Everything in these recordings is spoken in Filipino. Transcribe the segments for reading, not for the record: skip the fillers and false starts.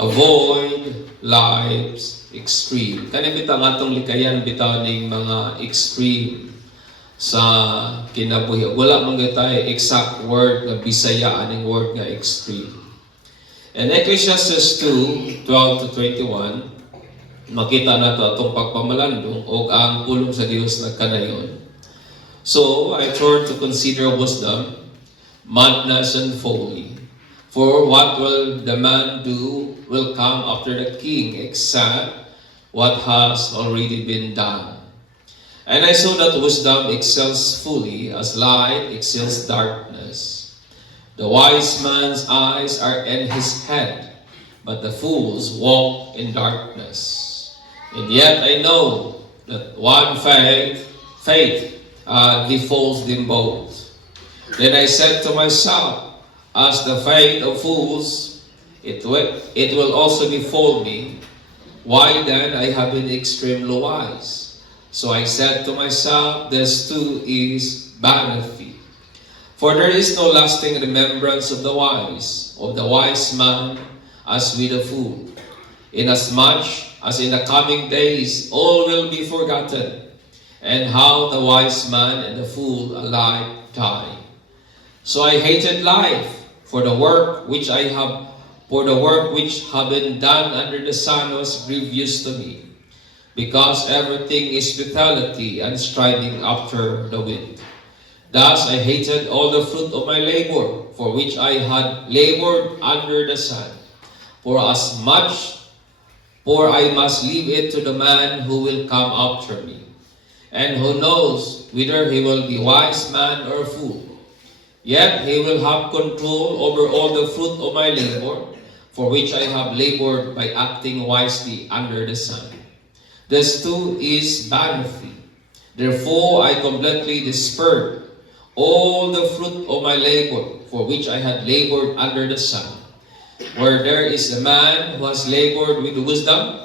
Avoid life's extreme. Kani bitaw nga atong likayan bitaw ning mga extreme sa kinabuhi. Wala man tayo exact word nga Bisaya aning word nga extreme. In Ecclesiastes 2:12-21, makita nato atong pagpamalandong o ang pulong sa Dios nagkanayon. So, I turn to consider wisdom, madness, and folly. For what will the man do will come after the king, except what has already been done. And I saw that wisdom excels fully, as light excels darkness. The wise man's eyes are in his head, but the fools walk in darkness. And yet I know that one fate befalls them both. Then I said to myself, as the fate of fools, it will also befall me. Why then I have been extremely wise? So I said to myself, this too is vanity. For there is no lasting remembrance of the wise man, as with a fool. Inasmuch as in the coming days all will be forgotten, and how the wise man and the fool alike die. So I hated life, for the work which have been done under the sun was grievous to me, because everything is vitality and striving after the wind. Thus I hated all the fruit of my labor, for which I had labored under the sun. For I must leave it to the man who will come after me, and who knows whether he will be wise man or fool. Yet he will have control over all the fruit of my labor, for which I have labored by acting wisely under the sun. This too is vanity. Therefore I completely despaired all the fruit of my labor, for which I had labored under the sun. Where there is a man who has labored with wisdom,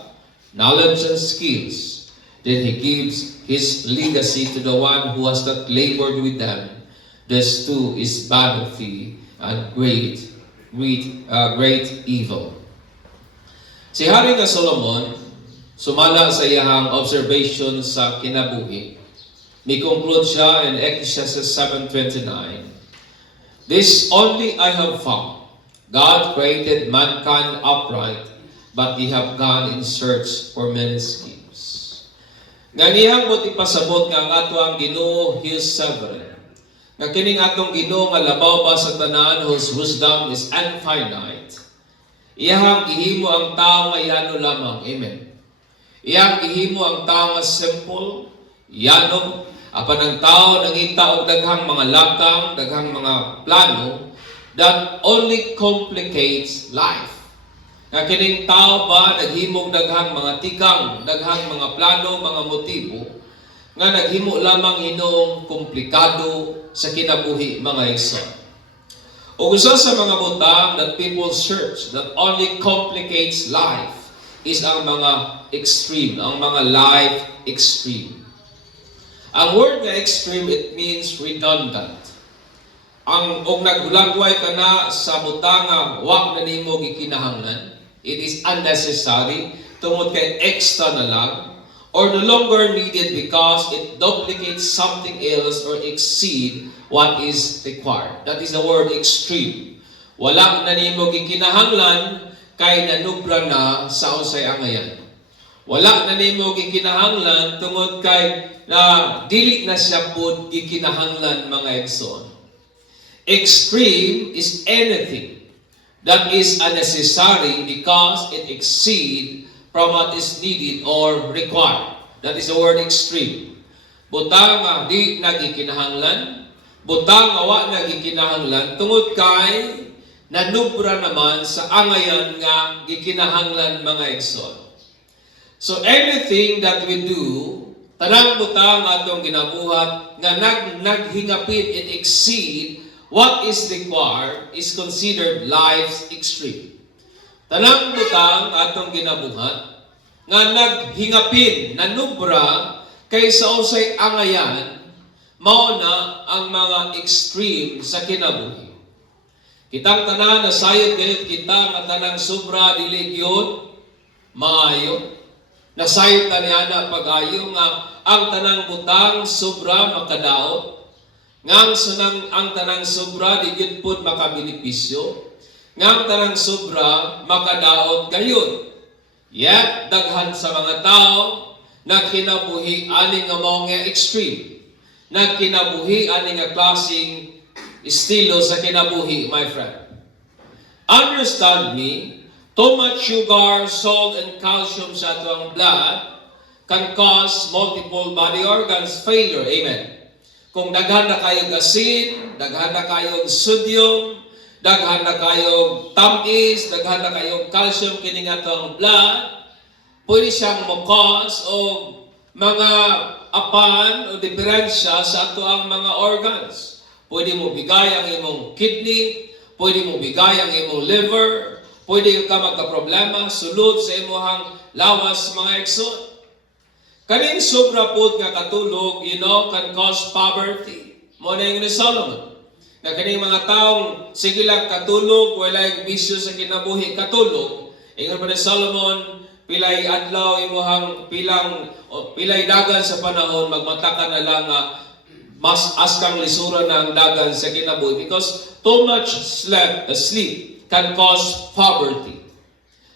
knowledge, and skills, then he gives his legacy to the one who has not labored with them. This too is vanity and great evil. Si Hari nga Solomon, sumala sa iyang observation sa kinabuhi. May conclude siya in Ecclesiastes 7:29. This only I have found. God created mankind upright, but they have gone in search for many schemes. Nga niyang mo't ipasabot nga ang ato ang Ginoo, He is sovereign. Nga kining atong Ginoo nga labaw ba sa tanan whose wisdom is infinite. Iyang ihimo ang tao nga yano lamang. Amen. Iyang ihimo ang tao nga simple, yano, apan ang tao nangita og daghang mga lakang, daghang mga plano, that only complicates life. Nga kining tao ba naghimog daghang mga tikang, daghang mga plano, mga motibo, nga naghimo lamang hinong komplikado sa kinabuhi mga igsoon. O gusto sa mga butang that people search that only complicates life is ang mga extreme, ang mga life extreme. Ang word na extreme, it means redundant. Og naggulagway ka na sa butanga, wag na nimo gikinahanglan, it is unnecessary, tungod kay extra na lang, or no longer needed because it duplicates something else or exceed what is required. That is the word extreme. Wala na nimo gikinahanglan, kay nanubra na sa usay angayan. Wala na nimo gikinahanglan, tungod kay na dili na siya pud gikinahanglan mga igsoon. Extreme is anything that is unnecessary because it exceeds from what is needed or required. That is the word extreme. Butang nga di nagikinahanglan, butang nga wa nagikinahanglan, tungod kay nanubra naman sa angayan nga gikinahanglan mga igsoon. So anything that we do, tanang butang atong ginabuhat nga naghingapit and exceed what is required is considered life's extreme. Tanang butang atong ginabuhat nga naghingapin, nanubra kaysa usay angayan, mao na ang mga extreme sa kinabuhi. Kitang tanan nasayod gayud kita nga tanang sobra dili gyud maayo. Nasayod ta niana pag-ayo nga ang tanang butang sobra makadaot. Ngang sunang ang tanang sobra di gyud pud makabenepisyo. Ngang tanang sobra makadaot gayud. Yet daghan sa mga tao nagkinabuhi ani nga mao nga extreme. Nagkinabuhi ani nga klaseng estilo sa kinabuhi, my friend. Understand me, too much sugar, salt, and calcium sa ato blood can cause multiple body organs failure. Amen. Kung daghan na kayong asin, daghan na kayong sodium, daghan na kayong tamis, daghan na kayong calcium kining atong blood, pwede siyang mo-cause o mga apan o diferensya sa ato ang mga organs. Pwede mo bigay ang imong kidney, pwede mo bigay ang imong liver, pwede ka magka-problema, sulod sa imong lawas mga ekson. Kaning sobra pod nga katulog, can cause poverty. Mo na yung ni Solomon. Na kaning mga taong sige lang katulog, wala yung bisyo sa kinabuhi katulog. Ingon pa ni Solomon, pilay adlaw imuhang pilay dagan sa panahon, magmata ka na lang mas askang lisura na ang dagan sa kinabuhi because too much sleep can cause poverty.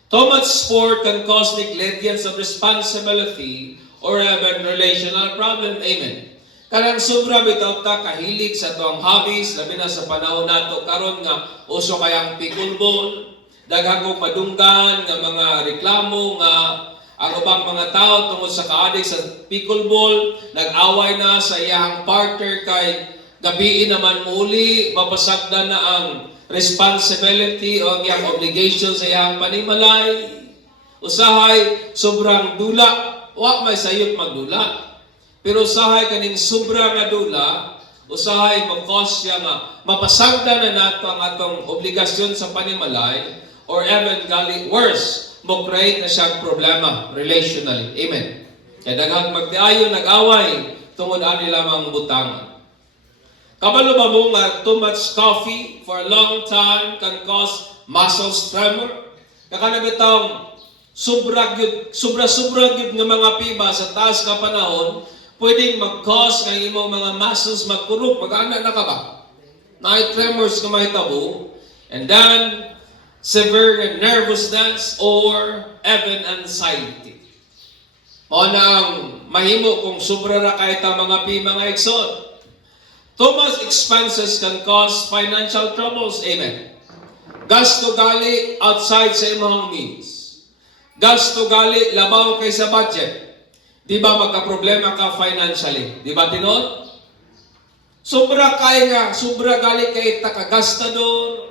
Too much sport can cause negligence of responsibility or even relational problem. Amen. Kanang sobra bitaw ta kahilig sa tuang hobbies, labi na sa panahon nato karon nga uso kayang pickleball, daghang kong madunggan nga mga reklamo nga ang ubang mga tao tungod sa kaadik sa pickleball, nag-away na sa iyang partner kay gabiin naman muli, mapasagdan na ang responsibility o ang iyang obligation sa iyang panimalay. Usahay, sobrang dula, wa may sayot magdula. Pero usahay kaning sobra nga dula, usahay mag-cause siya nga mapasagdan na nato ang atong obligasyon sa panimalay or even gali worse, mo-create na siyang problema relationally. Amen. Kaya daghang magtiayo nag-away tungod ani lamang butangan. Kabalo ba mo nga too much coffee for a long time can cause muscle tremor? Kakanabitang sobra gyud nga mga piba sa taas nga panahon pwedeng mag-cause ng imong mga muscles magkurok. Pag-ana na ka ba? Night tremors na may tabo. And then, severe nervousness or even anxiety. O nang mahimo kung sobra na kahit ang mga ekson. Too much expenses can cause financial troubles. Amen. Gasto gali outside sa imong means. Gasto gali labaw kay sa budget. Di ba magka-problema ka financially? Di ba tinud? Sobra gali kay takagastador,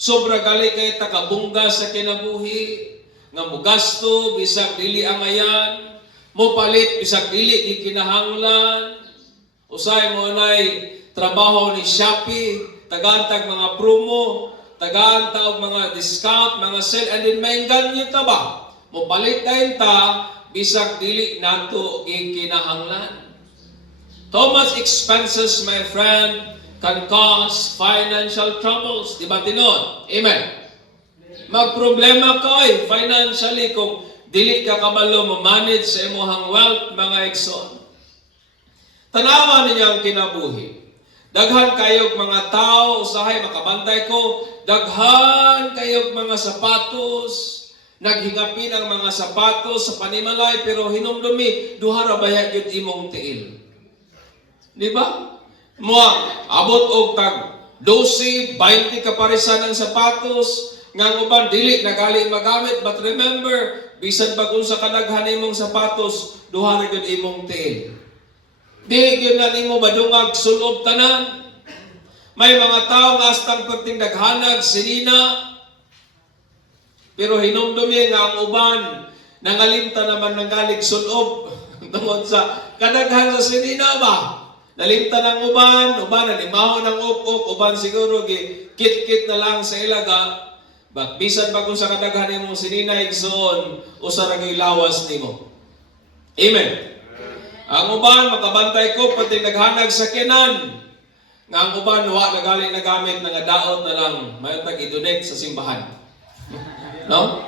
sobra gali kay takabungga sa kinabuhi, nga mo gasto, bisag dili ang ayan, mo palit, bisag dili di kinahanglan, usay mo na'y trabaho ni Shopee, tagantag mga promo, tagantag mga discount, mga sale, and then may ganyo ta ba? Mo palit dahil ta, bisag dili nato gikinahanglan. Too much expenses, my friend, can cause financial troubles. Di ba tinud? Amen. Magproblema ka financially kung dili ka kabalo mo manage sa imong wealth, mga ekson. Tanawa ninyo ang kinabuhi. Daghan kayog mga tao, usahay makabantay ko, daghan kayog mga sapatos, naghingapin ang mga sapatos sa panimalay, pero hinumdumi, duha ra baya gyud imong tiil. Di ba? Abot og tag 12, 20 kaparisan ng sapatos, nga uban dili nagali magamit, but remember, bisan pag unsa kadaghan imong sapatos, duha ra gyud imong tiil. Di gyud na nimo madungag sulob tanan. May mga tawo nga astang pagtindaghanag sinina, pero hinumdumi nga ang uban nangalimta naman ng galig sulob tungod sa kadaghan sa sinina ba? Nalimta ng uban nalimaho ng up, uban siguro kit-kit na lang sa ilaga. But bisan pag sa kadaghan imong sinina igsoon, usa ra gyud lawas nimo. Amen. Ang uban makabantay ko pati naghanag sa kinan nga ang uban wa na galing na gamit nga daot na lang mayon tag i-donate sa simbahan. No?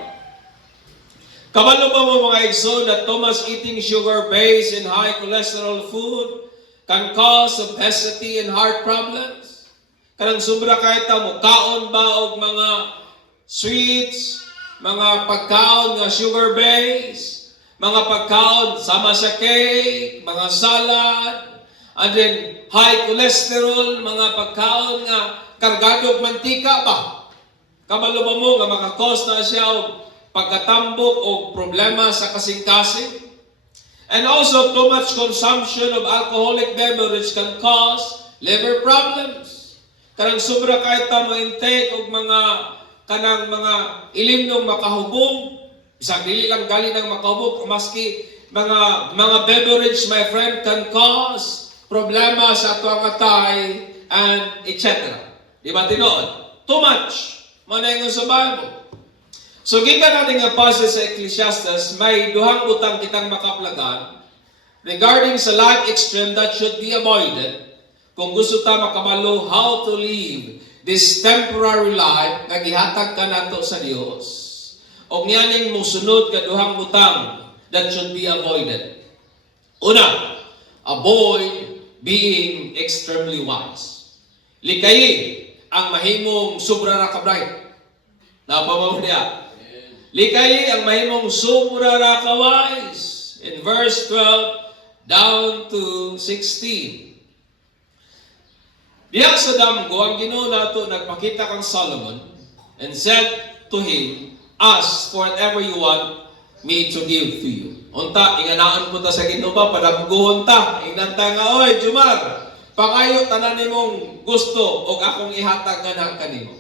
Kabalo ba mo mga igsoon that too much eating sugar-based and high cholesterol food can cause obesity and heart problems? Kanang sobra kahit mo kaon ba og mga sweets, mga pagkaon nga sugar-based, mga pagkaon sama sa cake, mga salad, and then high cholesterol, mga pagkaon nga kargado og mantika ba? Kabalo ba mo nga makakos na siya og pagkatambok o problema sa kasing-kasing? And also, too much consumption of alcoholic beverage can cause liver problems. Kanang sobra kahit mo intake og mga kanang mga ilimnong makahubog, isang dili lang gali ng makahubog, maski mga beverage, my friend, can cause problema sa atong atay and etc. Di ba tinuod? Too much. Manayong sa Bible. So, gikan natin nga passage sa Ecclesiastes, may duhang butang kitang makaplagan regarding sa life extreme that should be avoided kung gusto ta makabalo how to live this temporary life nga gihatag ka nato sa Dios. O niyaning musunod ka duhang butang that should be avoided. Una, avoid being extremely wise. Likayin ang mahimong sobra ra ka bright. Napamaw niya. Likay ang mahimong sobra ra ka wise. In verse 12 down to 16. Diya sa damgo, ang Ginoo nato nagpakita kang Solomon and said to him, ask for whatever you want me to give to you. Unta, inganaan po ta sa Ginoo ba, padabguhon ta. Inanta nga, oy, Jumar, pangayo tanan nimong gusto o akong ihatag nga na kanimo.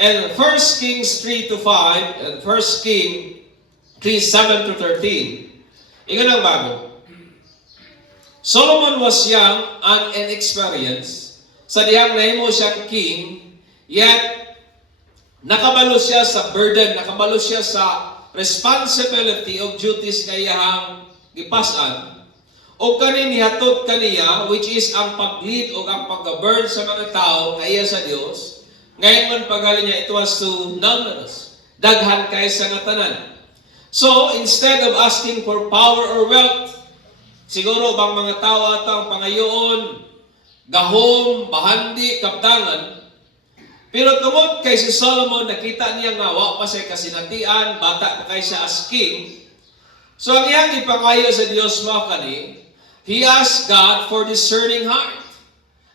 And 1 Kings 3 to 5, and 1 King 3, 7 to 13. Ingan ang bago. Solomon was young and inexperienced. Sa dihang nahimo siyang king, yet nakabalo siya sa burden, nakabalo siya sa responsibility of duties nga iyahang gipasan. O kani nihatod kaniya, which is ang pag-lead o ang pag-govern sa mga tao nga iya sa Dios. Ngayon man pagaling niya, it was too numerous. Daghan kaysa nga tanan. So, instead of asking for power or wealth, siguro bang mga tao atang pangayoon, gahom, bahandi, kaptangan. Pero tungod kay si Solomon, nakita niya nga, wa pa siya kasinatian, bata pa kay siya as king. So, ang iyang ipangayo sa Diyos mo kani, he asked God for discerning heart.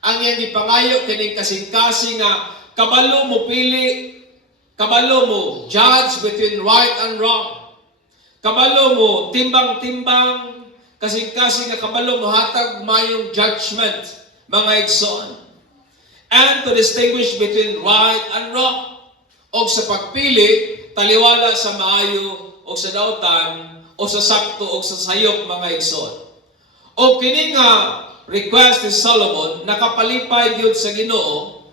Ang iyang ipangayo kining kasing-kasing nga, kabalo mo pili, kabalo mo judge between right and wrong. Kabalo mo timbang-timbang, kasing-kasing nga kabalo mo hatag mayong judgment, mga igsoon. And to distinguish between right and wrong. O sa pagpili, taliwala sa maayo, o sa dautan, o sa sakto, o sa sayop, mga igsoon. O kini nga request ni Solomon, nakapalipay gyud sa Ginoo,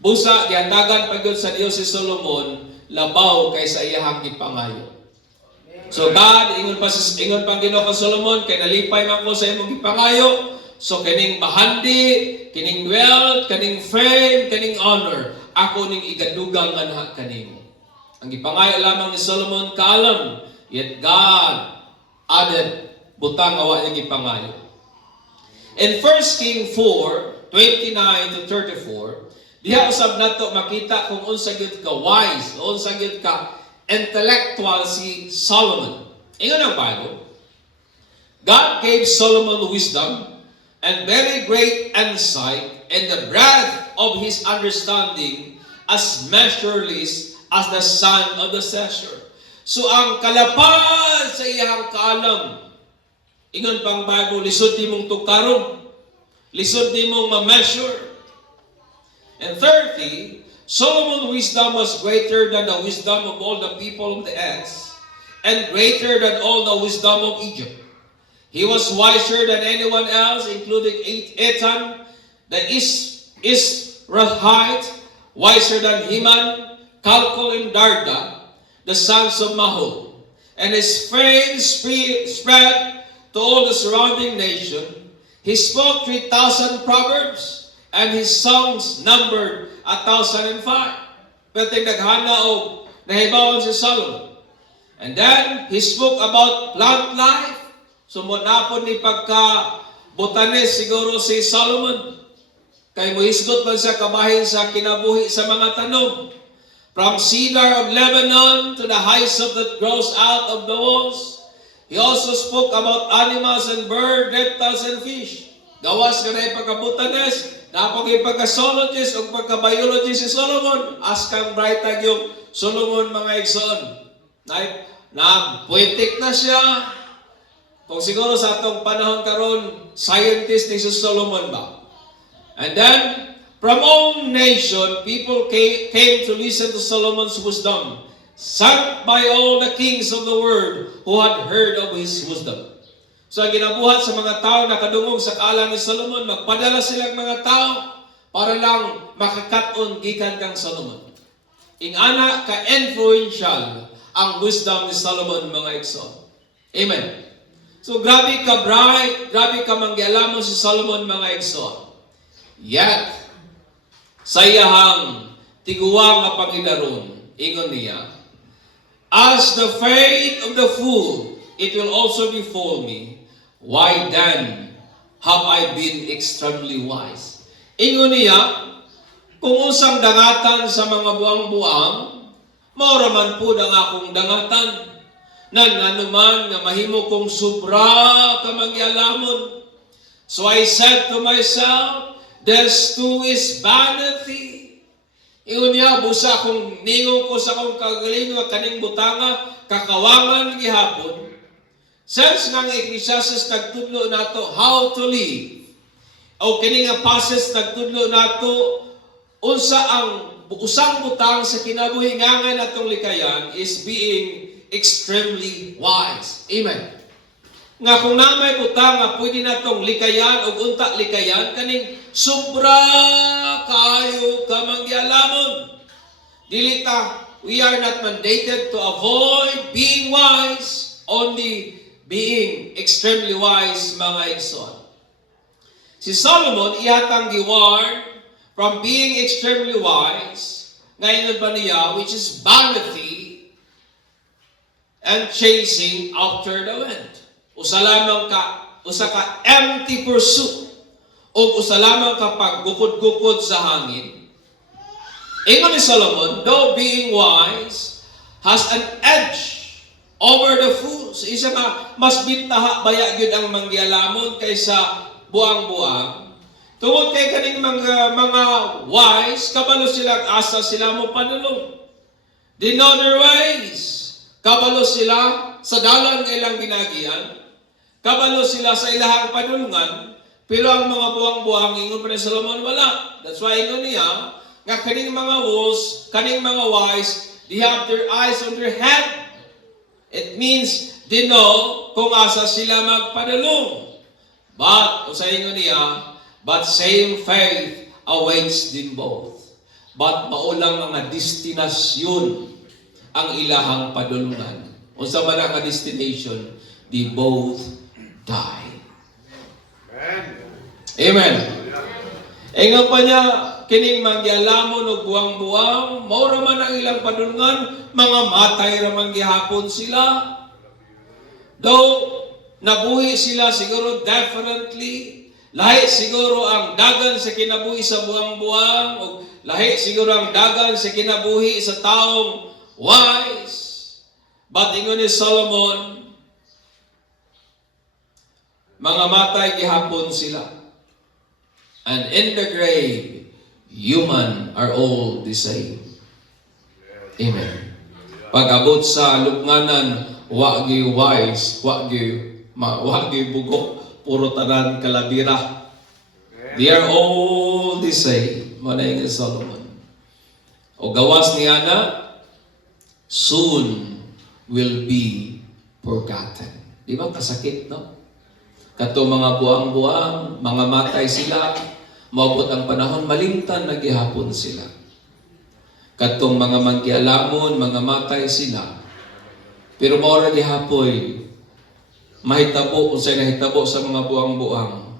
busa gihandagan pa gyud sa Dios si Solomon labaw kaysa iyahang gipangayo. So God ingon pang Ginoo ka Solomon kay nalipay man ko sa imong gipangayo. So kining bahandi, kining wealth, kining fame, kining honor, ako ning igadugang anha kanimo. Ang gipangayo lamang ni Solomon kaalam, yet God added butang awa niya gipangayo. In 1 King 4, 29 to 34, diha usab nato makita kung unsa gyud ka wise, unsa gyud ka intellectual si Solomon. Ingon ang Bible, God gave Solomon wisdom and very great insight, and the breadth of his understanding as measureless as the sun of the Sesher. So ang kalapad sa iyang kaalam, ingon pang Bible, lisod di mong tukaron, lisod di mong ma-measure. And 30, Solomon's wisdom was greater than the wisdom of all the people of the earth, and greater than all the wisdom of Egypt. He was wiser than anyone else, including Ethan, the Israelite, wiser than Heman, Calcol, and Darda, the sons of Mahol. And his fame spread to all the surrounding nation. He spoke 3,000 proverbs. and his songs numbered 1,005. Pero naghana og nahibawan si Solomon. And then, he spoke about plant life. Sumunapon ni pagka-botanis siguro si Solomon. Kay muhisgot man siya kabahin sa kinabuhi sa mga tanong. From cedar of Lebanon to the hyssop that grows out of the walls. He also spoke about animals and birds, reptiles and fish. Gawas ka na ipagkabotanis, napag ipagka-zoologist o pagka-biologist si Solomon. Askang brightag yung Solomon mga igsoon. Na poetic na siya. Kung siguro sa atong panahon karon, scientist ni si Solomon ba? And then, from all nations, people came to listen to Solomon's wisdom, sung by all the kings of the world who had heard of his wisdom. So, ginabuhat sa mga tao na kadungog sa kaala ni Solomon, magpadala silang mga tao para lang makakaton gikan kang Solomon. Ingana ka-influential ang wisdom ni Solomon, mga igsoon. Amen. So, grabe ka bright, grabe ka manggialamon si Solomon, mga igsoon. Yet, sayahang tiguwa nga Panginoon, ingon niya, as the fate of the fool, it will also befall me. Why then have I been extremely wise? Ingon niya, kung usang dangatan sa mga buang-buang, maura man po ang akong dangatan, nan anuman nga mahimo kong subra ka mangyalamon. So I said to myself, this too is vanity. Ingon niya, busa akong ningon ko sa akong kagaling nga kaning butanga, kakawangan gihapon. Since nang Ecclesiastes nagtudlo nato how to live, o kining nga passage nagtudlo nato, unsa ang usang butang sa kinabuhingangan natong likayan is being extremely wise. Amen. Nga kung namay butang nga pwede natong likayan o unta likayan, kaning sobra kayo ka mangyalamon. Dili ta, we are not mandated to avoid being wise, only being extremely wise, mga igsoon. Si Solomon, ihatang giwarn from being extremely wise, ngayon pa niya, which is vanity and chasing after the wind. Usa ka empty pursuit, o usa lamang ka paggukod-gukod sa hangin. Ingon ni Solomon, though being wise has an edge over the fools. Isa nga, mas bintaha baya gyud ang manggialamon kaysa buang-buang. Tungod kay kaning mga wise, kabalo sila asa sila mo panulong. They know their ways. Kabalo sila sa dalan nga ilang ginagian. Kabalo sila sa ilahang panulungan. Pero ang mga buang-buang, ingon pa ni Solomon, wala. That's why ingon niya, nga kaning mga wolves, kaning mga wise, they have their eyes on their head. It means, they know kung asa sila magpanulong. But, sa ingon niya, but same faith awaits them both. But maulang mga destinasyon ang ilahang padulungan. Unsa man ang destination, they both die. Amen. Ingon pa niya, kining mangyalamon o buwang-buwang, maura man ang ilang padulungan, mga matay ramang gihapon sila. Though, nabuhi sila siguro definitely, lahi siguro ang dagan sa kinabuhi sa buwang-buwang, o lahi siguro ang dagan sa kinabuhi sa taong wise. But ingon ni Solomon, mga matay gihapon sila. And in the grave, human are all the same. Amen. Pag-abot sa lubnganan, wagi wise, wagi bugok, puro tanan kalabira. They are all the same. Manay nga Solomon. O gawas niya na, soon will be forgotten. Di ba kasakit, no? Kato mga buang-buang, mga matay sila, maabot ang panahon, malimtan nagihapon sila. Katong mga mangkialamon, mga matay sila. Pero maura gihapoy, mahitabo, unsay nahitabo sa mga buang-buang.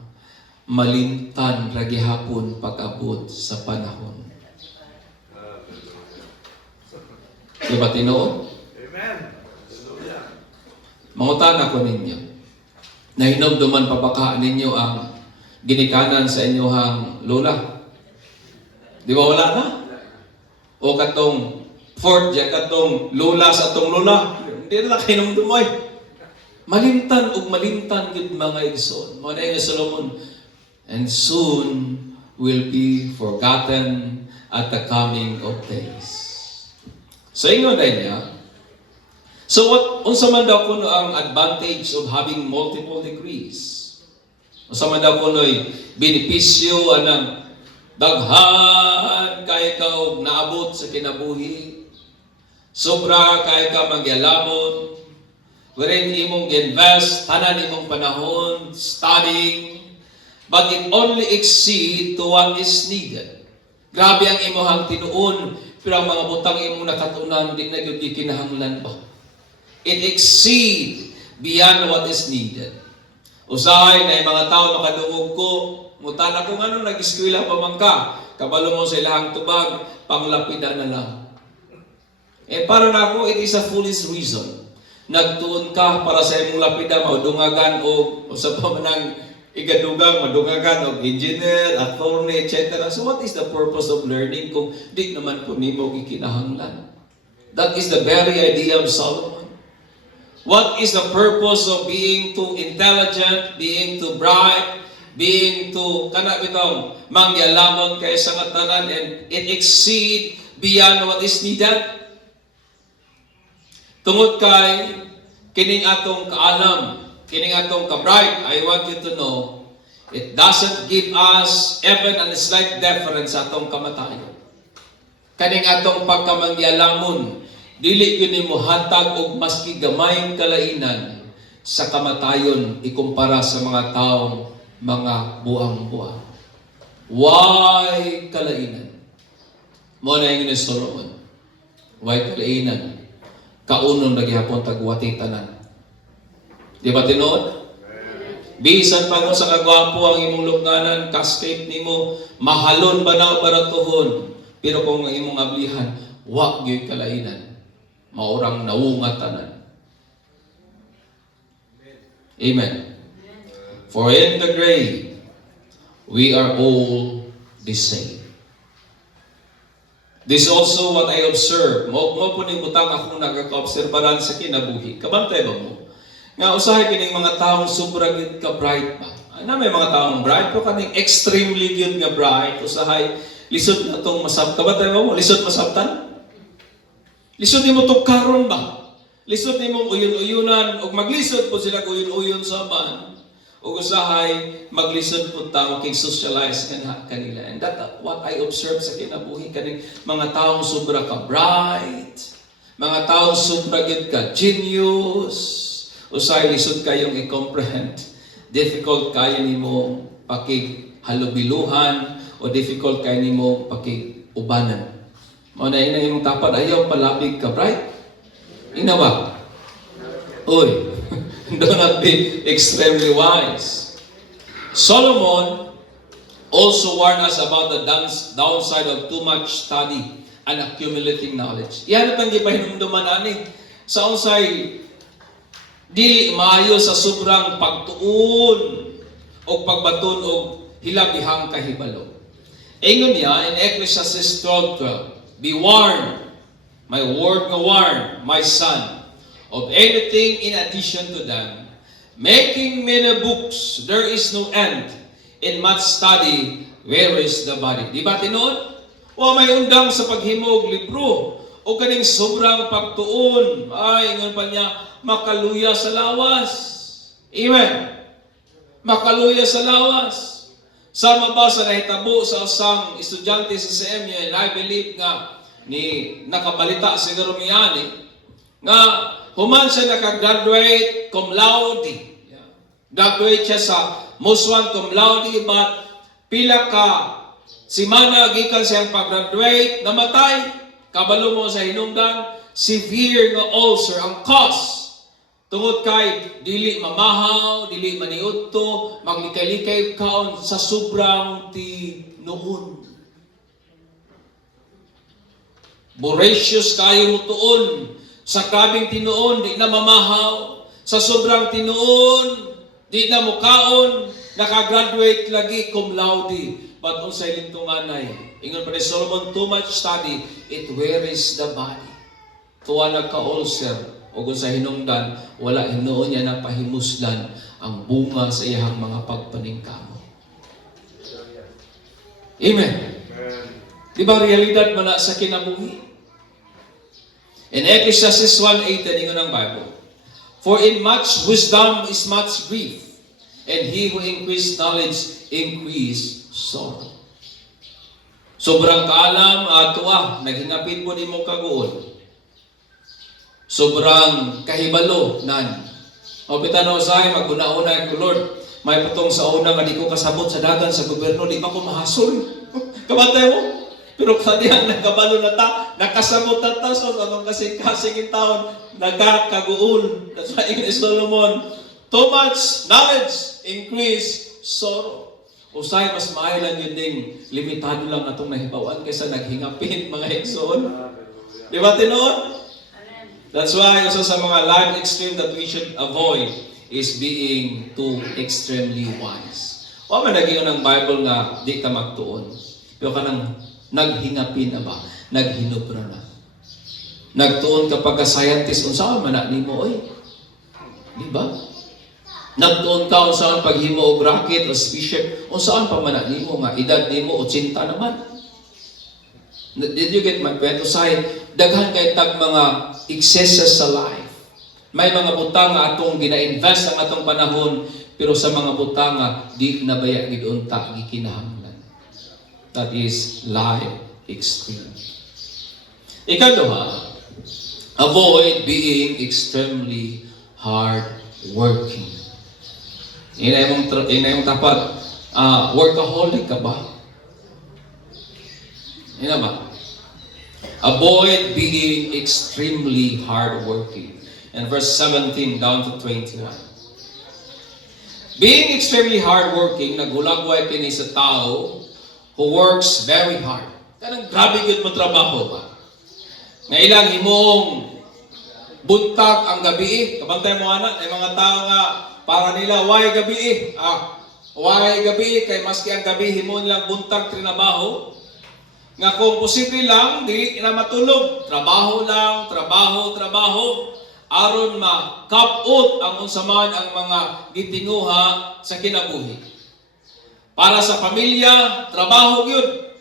malimtan ra gihapon pag-abot sa panahon. Di ba tinuod? Amen. Hallelujah. Mangutan ako ninyo. Nahinumduman pa baka ninyo ang ginikanan sa inyohang lola. Di ba wala na? O katong fourth ya katong lola sa atong lola. Hindi na hinumdumoy. Malimtan ug malimtan gid mga igsoon. Mao na yung Solomon. And soon will be forgotten at the coming of days. So ingon niya. So what unsa man daw kuno ang advantage of having multiple degrees? Unsa man daw kuno'y benepisyo anang daghan kay ka og naabot sa kinabuhi. Sobra kay ka magyalamon. Wherein imong invest tanan imong panahon studying, but it only exceed to what is needed. Grabe ang imong tinuon, pero ang mga butang imong nakatunan di na gyud gikinahanglan ba. It exceed beyond what is needed. Usahay na yung mga tao makadungog ko, mutana kung ano nag-eskwela pa man ka, kabalo mo sa ilahang tubag, panglapidan na lang. Para na ako, it is a foolish reason. Nagtuon ka para sa imong lapida, madungagan o sa pamanang igadugang, madungagan o engineer, attorney, etc. So what is the purpose of learning kung di naman po nimo ikinahanglan? That is the very idea of Solomon. What is the purpose of being too intelligent, being too bright, being too bitong mangyalamon kay sa katanan and it exceed beyond what is needed? Tungod kay kining atong kaalam, kining atong ka-bright, I want you to know, it doesn't give us even a slight deference sa atong kamatayon. Kaning atong pagkamangyalamon, dili yun nimo hatag og maski gamayng kalainan sa kamatayon ikumpara sa mga taong mga buang-buang. Why kalainan? Mo na yung ni Solomon. Why kalainan? Kaunon na gihapon tagwati tanan. Di ba tinuod? Bisan pa mo sa kagwapo ang imong lubnganan, cascade nimo, mahalon ba na baratuhon. Pero kung ang imong ablihan, wa gyud kalainan. Maurang naungat tanan. Amen. For in the grave, we are all the same. This is also what I observe. Mo po ning butang ako nagaka-obserbaran sa kinabuhi. Kabantay ba mo? Nga usahay kining mga taong sobra gid ka bright ba. Ana may mga taong bright pero kaning extremely gid nga bright. Usahay lisod na tong masab. Kabantay ba mo? Lisod masabtan? Lisod nimo tugkaron ba? Lisod nimo uyon-uyonan ug maglisod po sila uyon-uyon sa ban. Ug usahay maglisod po ta making socialize kanila. And that what I observe sa kinabuhi kaning mga taong sobra ka bright, mga taong sobra gid ka genius. Usahay lisod kayong i-comprehend. Difficult kayo nimo pakighalubiluhan o difficult kayo nimo pakigubanan. Mao na ina imong tapad ayaw palabig ka bright. Inawa. Oy. Do not be extremely wise. Solomon also warned us about the downside of too much study and accumulating knowledge. Iyan ang gipahinumduman ani sa unsay dili maayo sa sobrang pagtuon o pagbaton og hilabihang kahibalo. Ingon niya in Ecclesiastes 12:12, be warned, my word nga warn, my son, of anything in addition to them, making many books, there is no end. In much study, where is the body? Di ba tinuod? O may undang sa paghimog libro, o kaning sobrang pagtuon, ay ingon pa niya, makaluya sa lawas. Amen. Makaluya sa lawas. Sama ba sa nahitabo sa asang estudyante sa CMU, and I believe nga ni nakabalita siguro miyani, nga human siya nakagraduate cum laude. Graduate siya sa Muswan cum laude, but pila ka simana gikan siyang pag-graduate, namatay. Kabalo mo sa hinungdan, severe nga ulcer ang cause. Tungod kay dili mamahaw, dili maniudto, maglikay-likay kaon sa sobrang tinuon. Voracious kayo mo tuon. Sa grabing tinuon, di na mamahaw. Sa sobrang tinuon, di na mukaon. Nakagraduate lagi cum laude. But unsay lintunganay. Ingon pa ni Solomon, too much study, it wearies the body. Tuwa nagka-ulcer. O kung sa hinungdan, wala hinuon niya na pahimuslan ang bunga sa iyang mga pagpaningkamo. Amen. Di ba realidad mo na sa kinabuhi? In Ecclesiastes 1:8, ingon ang Bible, for in much wisdom is much grief, and he who increase knowledge increase sorrow. Sobrang kaalam atuwa, naghingapit mo ni mo kaguol. Sobrang kahibalo nan. O bitanaw say maguna-una ko Lord, may patong sa una nga di ko kasabot sa dagan sa gobyerno, di pa ko mahasol. Kamatay mo? Pero kaniyang nagkabalo na ta, nakasabot na ta, so anong kasing taon, nagkakaguol. That's why in Solomon, too much knowledge increase sorrow. Usay, mas maayo lang yun ding limitado lang atong nahibawan kaysa naghingapin mga higsoon. Di ba tinoon? That's why also sa mga life extreme that we should avoid is being too extremely wise. O man nagiyon ang Bible nga di ka magtuon. Pero kanang naghingapin na ba? Naghinubra na. Nagtuon kapag ka-scientist, unsa man na nimo oy? Di ba? Nagtuon ka unsaan paghimo og rocket o spaceship, unsaan pa man na nimo nga edad nimo 80 naman. Did you get my point? Usay, daghan kay tag mga excesses sa life. May mga butang nga atong gina-invest ang atong panahon, pero sa mga butang nga di nabaya gid unta gikinahanglan. That is life extreme. Ikaduha, avoid being extremely hard working. Ina yung tapat, workaholic ka ba? Ina ba? Avoid being extremely hard working. And verse 17 down to 21. Being extremely hard working, nagulagway kini sa tao who works very hard. Kanang grabe yun mo trabaho ba? Nga ilang himong buntag ang gabi. Kabantay mo anak, ay mga tao nga para nila, why gabi? Why gabi? Kay maski ang gabi, himo nilang buntag trinabaho. Nga kung posible lang, di na matulog. Trabaho lang, trabaho. Aron ma-cap-out ang unsaman ang mga gitinguha sa kinabuhi. Para sa pamilya, trabaho yun.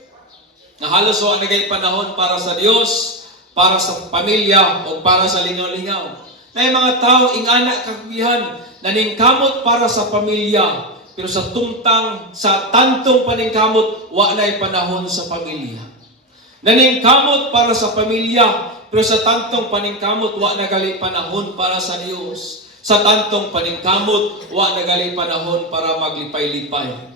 Na halos o anagay panahon para sa Diyos, para sa pamilya, o para sa lingaw-lingaw. Na yung mga tao, ingana kakugihan, naningkamot para sa pamilya, pero sa tantong paningkamot, wa na'y panahon sa pamilya. Naningkamot para sa pamilya, pero sa tantong paningkamot, wa nagali panahon para sa Diyos. Sa tantong paningkamot, wa nagali panahon para maglipay-lipay.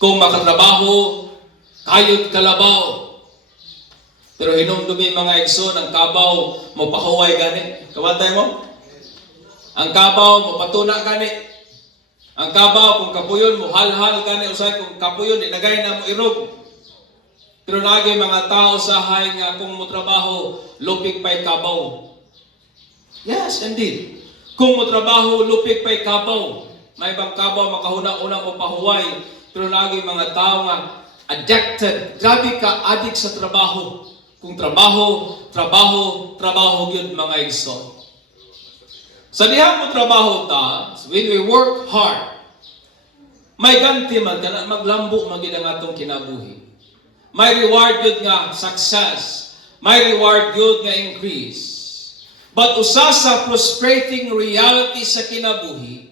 Kung makatrabaho, kayod kalabaw. Pero hinumdumi mga igsoon, ang kabaw, mapahuway gani. Kawantay mo? Ang kabaw, mapatuna gani. Ang kabaw, kung kapuyon mo, hal-hal gani. Usay, kung kapuyon, inagay na mo irog. Pero nagay mga tao sa hay nga, kung mo trabaho, lupig pa'y kabaw. Yes, indeed. Kung mo trabaho, lupig pa'y kabaw. May ibang kabaw, makahuna-una mo pahuway. Pero lagi mga tao nga addicted. Grabe ka, addict sa trabaho. Kung trabaho yun mga igsoon. Sa dihang mo trabaho ta, when we work hard, may ganti man, maglambo maging ang atong kinabuhi. May reward yun nga success. May reward yun nga increase. But usa sa frustrating reality sa kinabuhi,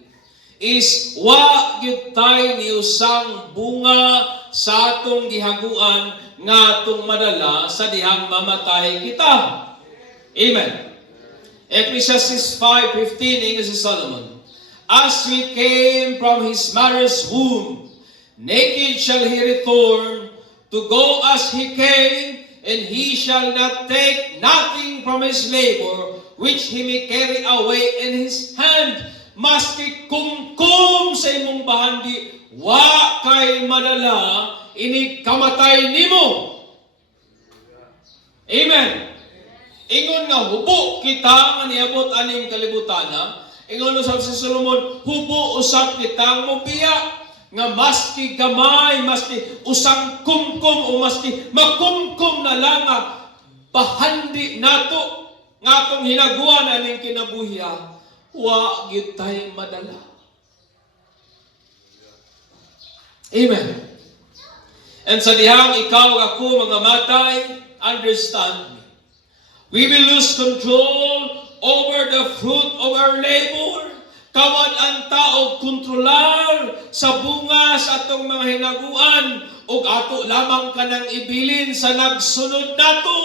is wa gyud tay ni usang bunga sa atong gihaguan nga atong madala sa dihang mamatay kita. Amen. Ecclesiastes 5:15 ingon si Solomon, as we came from his mother's womb, naked shall he return, to go as he came, and he shall not take nothing from his labor, which he may carry away in his hand. Maski kumkum sa imong bahandi, wa kay madala, inig kamatay nimo. Amen. Ingon nga hubo kita nga niabot aning kalibutana. Ingon usab si Solomon, hubo usab kita mo biya nga maski gamay, maski usang kumkum o maski makumkum na lang nga bahandi nato nga atong hinaguan aning kinabuhiya, wa gyud tay madala. Amen. And sa dihang ikaw ako mga matay, understand me. We will lose control over the fruit of our labor. Kawan ang tao kontrolar sa bunga sa atong mga hinaguan ug ato lamang kanang ibilin sa nagsunod nato.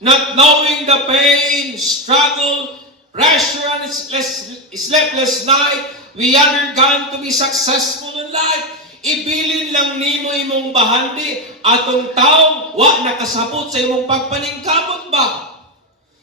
Not knowing the pain, struggle, pressure, and sleepless night we undergone to be successful in life. Ibilin lang nimo imong bahandi atong taong wa nakasabot sa imong pagpaningkamot ba.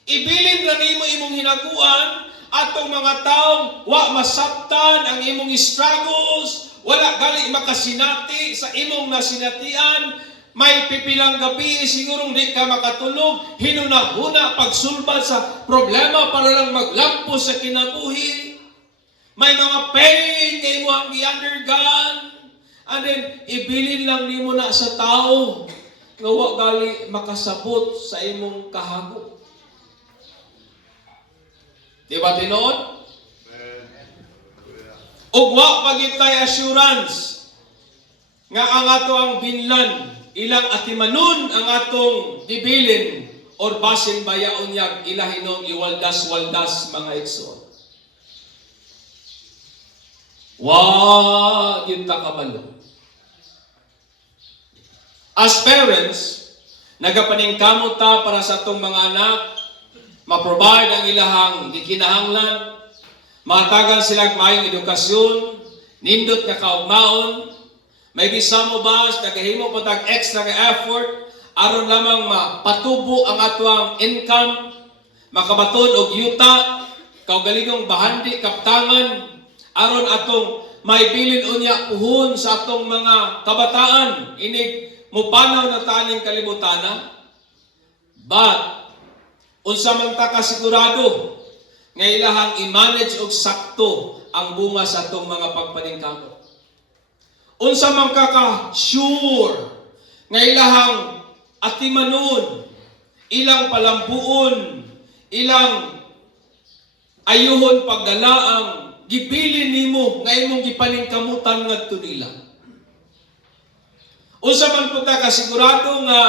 Ibilin lang nimo imong hinaguan atong mga taong wa masabtan ang imong struggles, wala gali makasinati sa imong nasinatian. May pipilang gabi sigurong di ka makatulog, hinuna-huna pagsulbad sa problema para lang maglampos sa kinabuhi. May mga pain kay mo ang i-undergone. And then, ibilin lang nimo na sa tao nga wa gali makasabot sa imong kahago. Di ba tinuod? Ug wa pagitay assurance nga ang ato ang binlan ilang atimanon ang atong ibilin or basin bayaon yag ilahinon iwaldas-waldas mga igsoon. Wa gyud ta kabalo. As parents, nagapaningkamot ta para sa atong mga anak, ma-provide ang ilahang gikinahanglan, matagan sila maayong edukasyon, nindot nga kaugmaon, may bisa mo ba, nagahimo pa tag extra nga effort, aron lamang mapatubo ang atong income, makabaton og yuta, kaugalingong bahandi, kaptangan, aron atong may bilin unya puhon sa atong mga kabataan, inig mupanaw na taning kalibutana. But unsa man ta kasigurado nga ilahang i-manage og sakto ang bunga sa atong mga pagpaningkamot. Unsa man ka-sure nga ilahang atimanon, ilang palambuon, ilang ayuhon pagdalaang gipili nimo nga imong gipaningkamutan ngadto nila. Unsa man pud ta kasigurado nga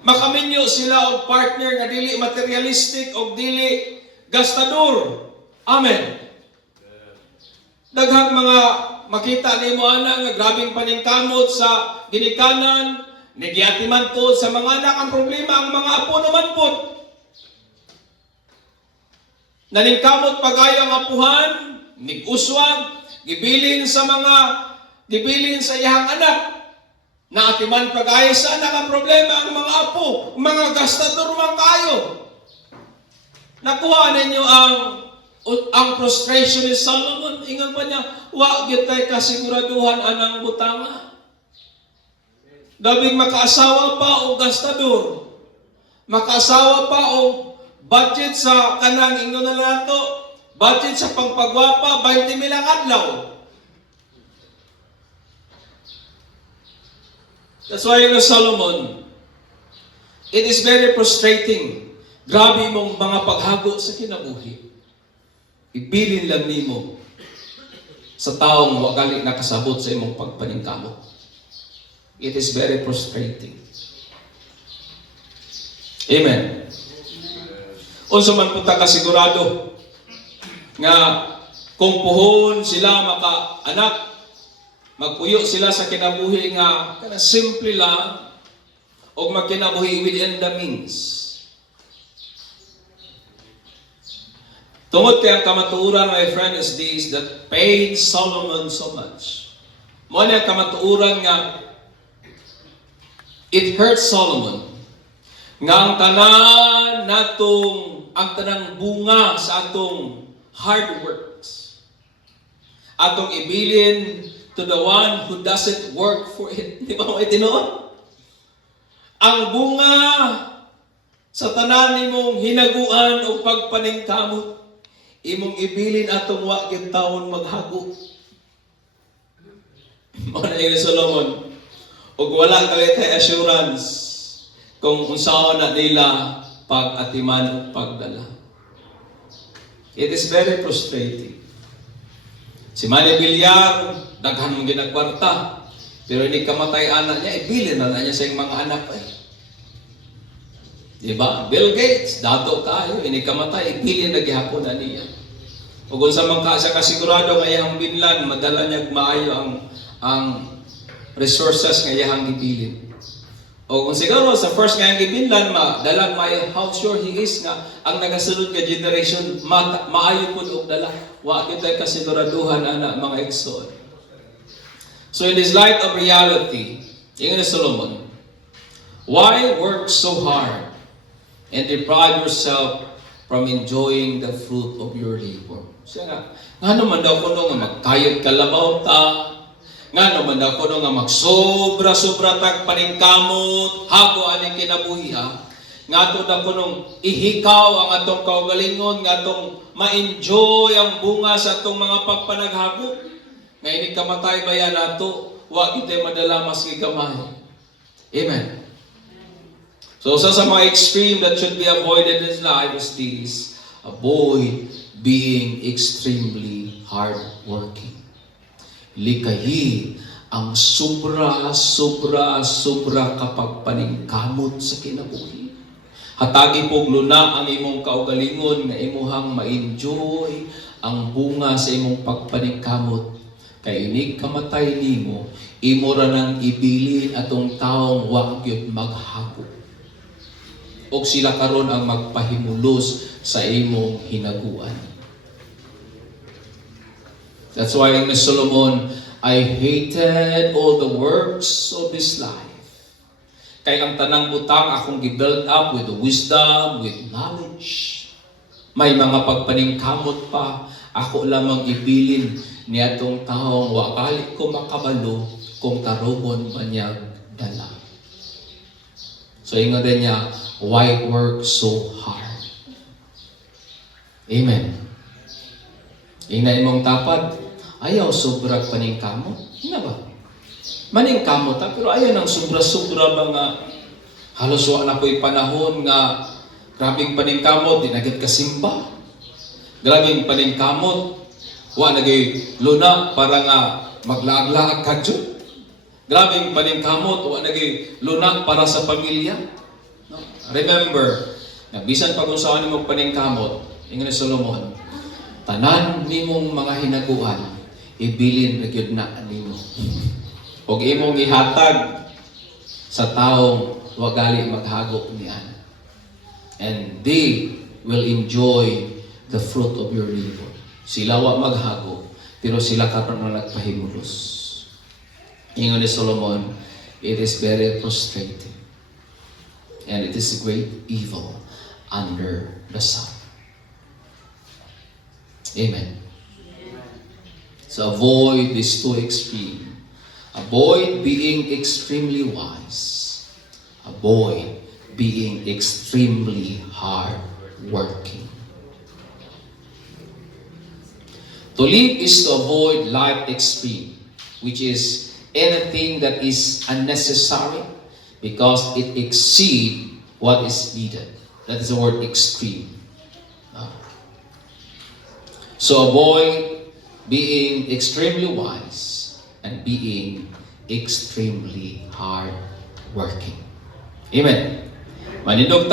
makaminyo sila og partner nga dili materialistic og dili gastador. Amen. Daghang mga makita nimo ana nga grabing paningkamot sa ginikanan, nagyatiman to sa mga anak. Ang problema ang mga apo naman pud. Naningkamot pagayo ang apuhan, niguswag, gibilin sa iyang anak. Naatiman pag-ayo sa anak ang problema ang mga apo, mga gastador man kayo. Nakuha ninyo ang frustration ni Solomon. Ingon pa niya, wa gyud tay kasiguraduhan anang butanga. Dabing makaasawa pa o gastador. Makaasawa pa o budget sa kanang ingon na nato, budget sa pangpagwapa 20 milang adlaw. That's why yung Solomon, it is very frustrating. Grabe mong mga paghago sa kinabuhi. Ibilin lang nimo sa taong wagali nakasabot sa imong pagpaningkamot. It is very frustrating. Amen. Unsa man punta ka sigurado nga kung puhon sila maka-anak, magpuyo sila sa kinabuhi nga kana simple lang o magkinabuhi within the means. Tungod kay ang kamatuoran, my friend, is this that paid Solomon so much. Mo na kamatuoran nga it hurt Solomon nga ang tanan natong ang tanang bunga sa atong hard works. Atong ibilin to the one who doesn't work for it. Di ba mo itinoon? Ang bunga sa tanan nimong hinaguan o pagpaningkamot, imong ibilin atong wa gyud taon maghago. Mao na ni Solomon. Ug wala kay assurance kung unsaon na nila pag-atiman o pagdala. It is very frustrating. Si Manny Villar, daghan mong ginagkwarta. Pero hindi kamatay anak niya, ibilin na niya sa iyong mga anak. Diba? Bill Gates, dato tayo, hindi kamatay, ibilin na gihapon na niya. O kung sa mga sa kasigurado nga iyang binlan, madala niya maayo ang resources nga iyang ibilin. O kung siguro sa first nga iyang ibinlan, madala maayo how sure he is nga ang nagasunod nga generation, maayo po og dala. Wa kita kasiguraduhan ana mga igsoon. So in this light of reality, ingon ni Solomon, why work so hard and deprive yourself from enjoying the fruit of your labor? Siya nga naman daw kuno nga magkayod kalabaw ta, nga naman daw kuno nga magsobra-sobra tag paningkamot, hago aning kinabuhi nga to daw kuno ihikaw ang atong kaugalingon, nga atong ma-enjoy ang bunga sa atong mga pagpanaghago. Ngayon kamatay ba yan nato? Wa kita madala mas gigamay. Amen. So sa mga extreme that should be avoided in life is this: avoid being extremely hardworking. Likahi ang sobra kapag paningkamot sa kinabuhi. Hatagi po luna ang imong kaugalingon nga imuhang ma-enjoy ang bunga sa imong pagpaningkamot. Kay inig kamatay nimo, imo ra nang ibilin atong taong wa gyud maghago. O sila karon ang magpahimulos sa imong hinaguan. That's why in Solomon, I hated all the works of this life. Kay ang tanang butang akong gi-build up with wisdom, with knowledge. May mga pagpaningkamot pa, ako lamang ibilin niadtong taong wakali ko makabalo kung tarubon ba niyang dala. So ingon din niya, why work so hard? Amen. Ina imong tapad, ayaw sobra paningkamot. Ina ba? Maningkamot pero ayaw ng sobra-sobra mga halos wa na ko'y panahon nga grabing paningkamot, di nagit kasimba. Grabing paningkamot, wa nagay luna para nga maglaag-laag kadyo. Grabing paningkamot, wa nagay luna para sa pamilya. No? Remember, na bisan pag usahan nimo paningkamot, ingon ni Solomon, tanan nimong mga hinaguan, ibilin na gyud na nimo. Og imong ihatag sa taong wagali maghago niyan. And they will enjoy the fruit of your labor. Sila wa maghago, pero sila karon na nagpahimulos. Ingon ni Solomon, it is very frustrating. And it is a great evil under the sun. Amen. So avoid these two extremes. Avoid being extremely wise. Avoid being extremely hard-working. To live is to avoid life extreme, which is anything that is unnecessary because it exceeds what is needed. That is the word extreme. So avoid being extremely wise and being extremely hard-working. Amen. Manindog